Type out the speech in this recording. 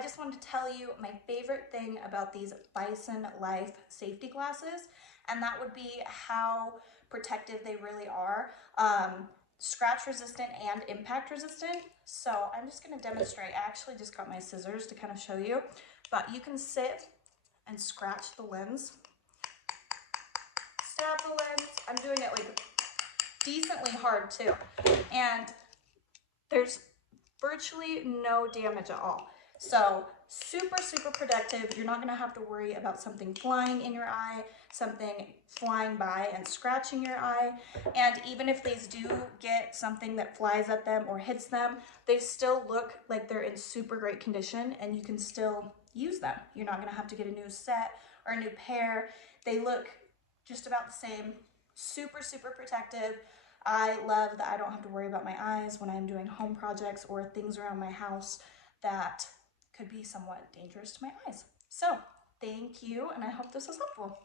just wanted to tell you my favorite thing about these BISON Life Safety Glasses, and that would be how protective they really are. Scratch resistant and impact resistant. So I'm just going to demonstrate. I actually just got my scissors to kind of show you, but you can sit and scratch the lens, stab the lens. I'm doing it like decently hard too, and there's virtually no damage at all. So super protective. You're not going to have to worry about something flying in your eye, something flying by and scratching your eye. And even if they do get something that flies at them or hits them, they still look like they're in super great condition and you can still use them. You're not going to have to get a new set or a new pair. They look just about the same. Super protective. I love that I don't have to worry about my eyes when I'm doing home projects or things around my house that could be somewhat dangerous to my eyes. So thank you, and I hope this was helpful.